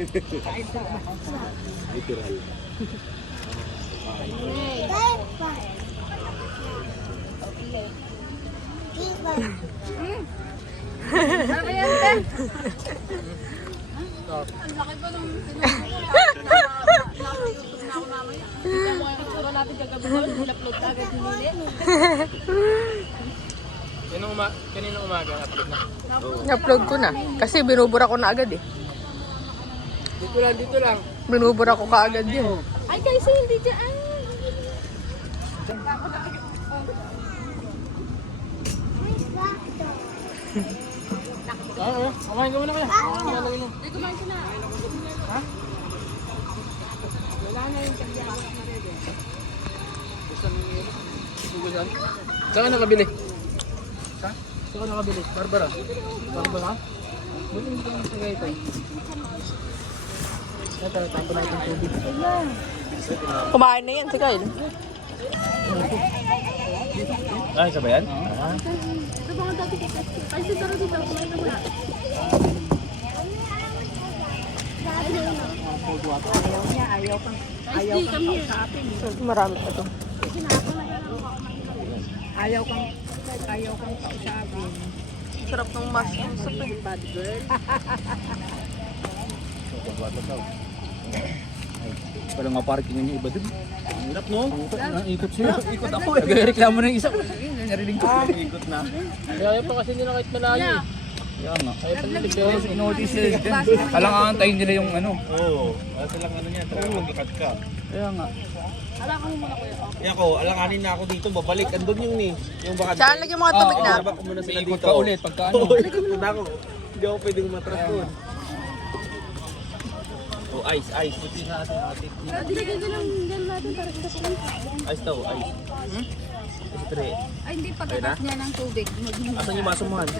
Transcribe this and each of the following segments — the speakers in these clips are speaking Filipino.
Literal. Ano ba yan, Ten? Ang laki pa nung naka-YouTube na ako mamaya. Tignan mo yung katsura natin kagabi doon. Upload na agad hinili. Kaninang umaga, upload na. I-upload ko na. Kasi binubura ko na agad eh. Dito lang. Binubura ko kaagad yun. Ay, guys, hindi dyan. Ay. Kumain ka muna kaya. Hindi, kumain ko na. Ha? Wala na yung kanya. Sugulan. Saan ka nakabili? Saan ka nakabili? Barbara? Barbara? Buti hindi ka nasagay ito. Ito, tapon natin tubig. Kumain na yan si Kyle. Ah, isa ba yan? Ito ba nga dati kita? Ay, si Taro dito. Kumain na muna. Ayaw kang kausapin. Marami pa to. Ayaw kang kausapin. Sarap ng mushroom soup eh. Bad girl. Walang maparking yung iba dun. Ang hirap, no? Ikot siya. Ikot ako eh. Nagreklamo na yung isa. Narinig ko. Ikot na. Kaya pa kasi nila kahit malayo eh. Yan nga. Kaya pa nila Kaya in-notice nila dyan. Alang aantayin nila yung ano. Oo. Kasi lang ano niya, talagang magkakat ka. Kaya nga. Kaya ako, alanganin na ako dito, babalik. Andun yung ni, yung bakante. Saan lagyan mga tubig na? Babak ko muna sila Ikot dito. ka ulit pagka ano. Oo, ikot muna ako. Hindi ako pwedeng matras doon. Oh, ice, ice. Buti na atin, atin. Dilagay ko lang dyan natin para sa kulit. Ice daw, ice. Siyempre. Ay, hindi pagkakas niya ng tubig. Asan yung masumahan?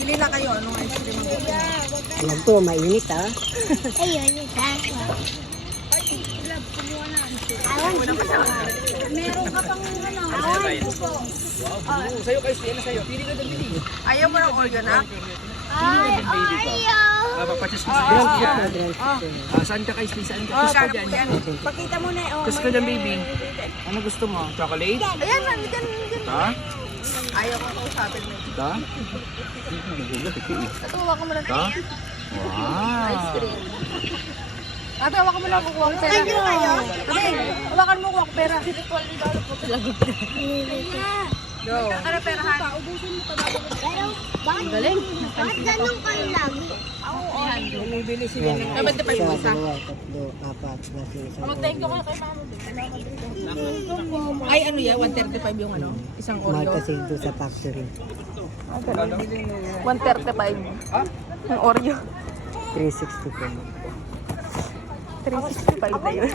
Pili na kayo. Anong ice cream ang gusto niyo? Alam ko, mainit ha. Meron ka pang ano. Sa'yo guys, yan na sa'yo. Pili ka dyan, pili. Ayaw mo ng organic? Papachis ka saan ka guys? Saan ka? Kiss ka dyan. Pakita mo na eh. Kiss ka dyan, baby. Ano gusto mo? Chocolate? Ayan, nandiyan. Ha? Ayaw ko kausapin mo. Ha? Natuwa ko mo lang. Ha? Wow! Ate, hawakan mo lang kukuha ko pera. Ate, hawakan mo kukuha ko pera. Go. Ano perahan? Ang galing. Bumibili sila ng... Ay, ba't di pa yung isa? Dalawa, tatlo, apat, isa. Mag-thank you kayo kay mama. Ay, ano yan? 135 yung ano? Isang Mahal Oreo. kasi ito sa factory. 135. Yung Oreo. 360 po. 365 na yun.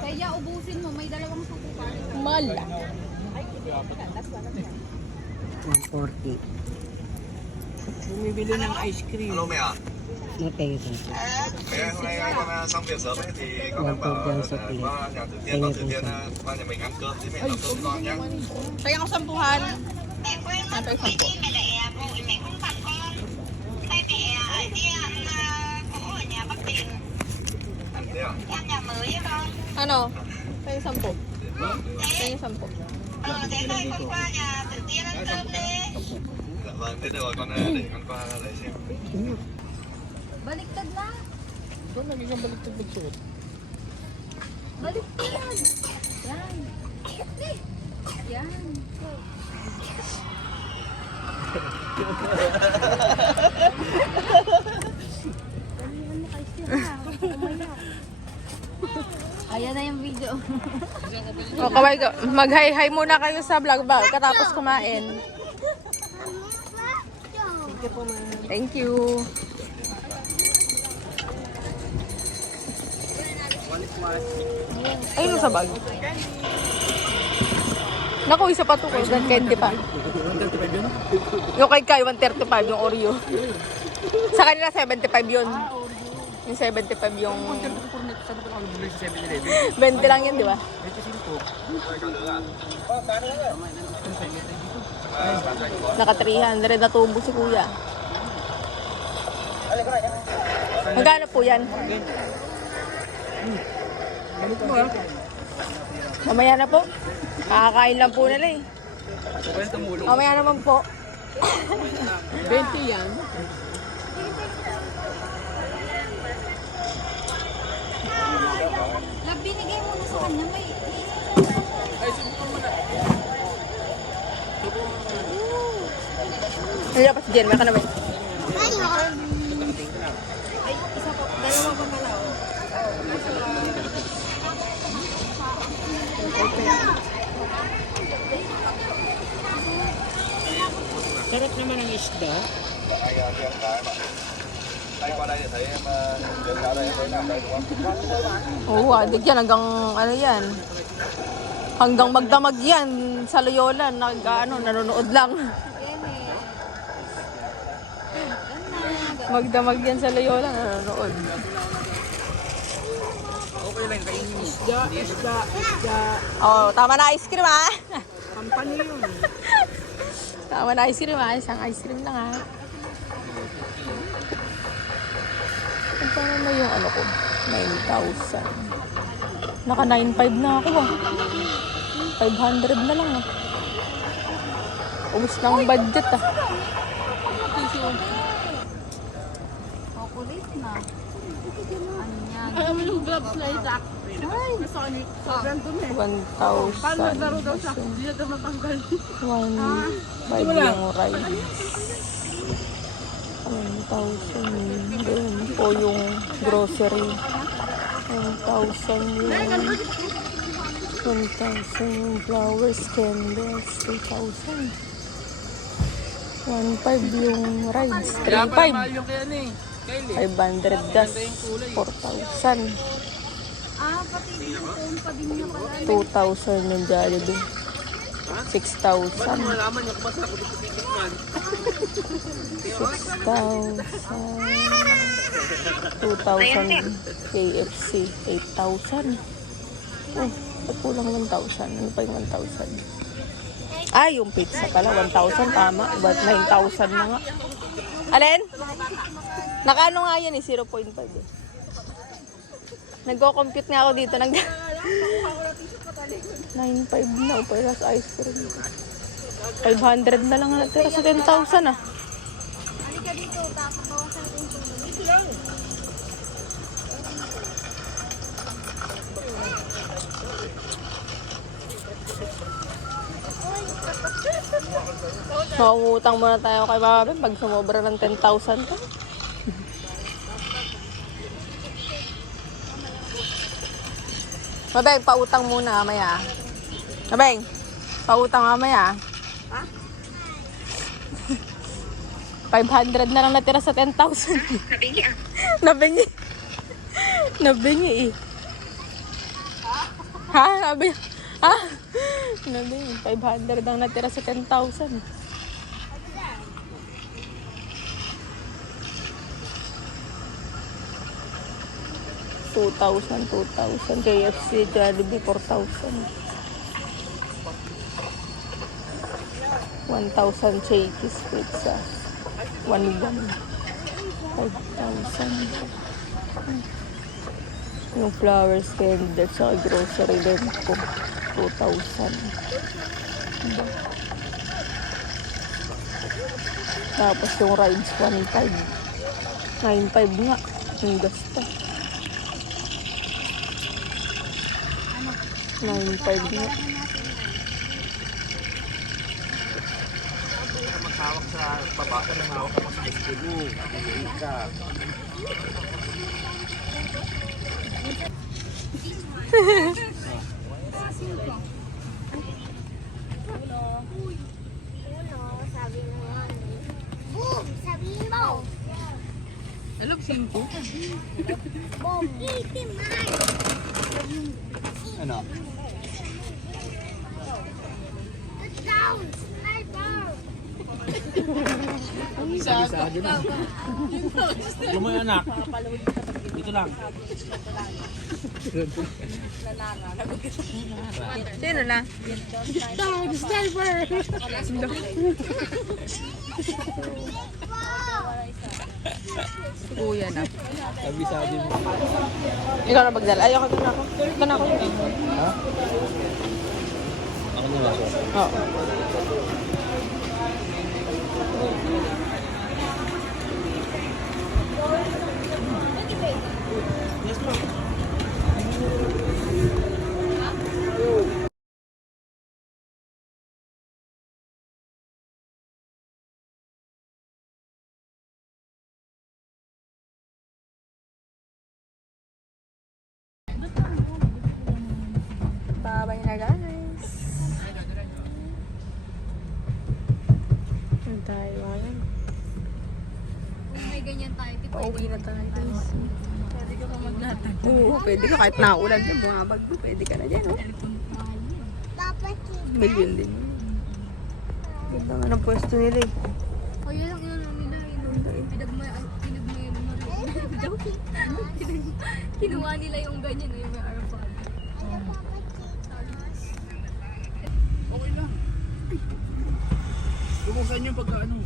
Kaya ubusin mo, may dalawang suko pa. Mala. 140. Bumibili ng ice cream. Matay ito. 140 ang sukli. Tingin po siya. Kaya ang sampuhan. Siyempre 10. Ano? Kaya 10. Kaya 10. Baliktad na. Ito, nagiging baliktad magsuot. Baliktad. Yan. Yan. Ayan na yung video. O, kaway, mag-hi-hi muna kayo sa vlog ba? Katapos kumain. Thank you. Ayun sa bag. Naku, isa pa ito ko. 125. Yung kay Kai, 135 yung Oreo. Sa kanila, 75 yun. Yung 75 yung... 20 lang yun, di ba? Naka 300 na tubo si kuya. Magkano po yan? Mamaya na po. Kakakain lang po nila eh. Mamaya naman po. 20 yan. Binigay mo na sa kanya, may... Ano dapat si Jen? May ka naman. Ay, isa po. Dalawa pa pala. Sarap naman ang isda. Oo, adik yan. Hanggang ano yan. Hanggang magdamag yan sa Loyola. Nanonood lang. Magdamag yan sa Loyola. Nanonood. Isda. Oh, tama na ice cream ha. Company yun. Tama na ice cream ha. Isang ice cream lang ha. Magkano na yung ano ko? 9,000. Naka 9,500 na ako ha. 500 na lang ha. Ubus na ang budget ha. Kukulit na. Ano yan? Alam mo yung gloves na itak. Ay, sobrang dumi. 1,000. Paano naglaro daw siya? Hindi na daw matanggal. 1,500 yung ride. 1,000 din po yung grocery. 1,000 yung 1,000 yung flowers, candles, 2,000. 1,500 yung rides, 3,500. Yung kaya ni. 500 gas, 4,000. Ah, pati dito yung pabing niya pala. 2,000 yung Jollibee. 6,000. Malaman niya kung basta ako dito titikman. 6,000. 2,000 KFC. 8,000. Oh, ba't kulang 1,000? Ano pa yung 1,000? Ah, yung pizza pala. 1,000 tama. But 9,000 na nga. Alin? Nakaano nga yan eh. 0.5 eh. Nagko-compute nga ako dito. 9,500 na. Plus ice cream. 500 na lang natira sa 10,000 ah. Halika dito, papabawasan natin yung tulog. Dito lang. Mangungutang muna tayo kay Mama Ben pag sumobra ng 10,000 to. Mabeng, pautang muna mamaya. Mabeng, pautang mamaya. 500 na lang natira sa 10,000. Nabingi ah. Nabingi. Nabingi eh. Ha? Nabingi. Ha? Nabingi. 500 ang natira sa 10,000. $2,000 KFC, Jollibee, 4,000. 1,000 Shakey's pizza. 1,100. 5,000. Yung flowers, candles, sa grocery din ko. 2,000. Diba? Tapos yung rides, 1,500. 9,500 nga. Yung gasta. 9,500 nga. Maghawak sa pabasa ng hawak ako sa ice cream mo. Hindi ka. Hello, 5. Ano? Kabisado na. Yung mga anak. Dito lang. Sino na? Kuya na. Kabisado mo. Ikaw na magdala. Ayoko na ako. Ito na ako. Ako na ba? Oo. Bye-bye na guys. Ang tayo ngayon. Kung may ganyan tayo, di ba? Pauwi na tayo guys. Pwede ka pa maglatag. Oo, pwede ka kahit naulan ka, bumabag mo, pwede ka na dyan, oh. Million din. Ganda nga ng pwesto nila eh. O yun ang yun nila. Kinuha nila yung ganyan, yung may arapag. Okay lang. Kung saan yung pagkaano.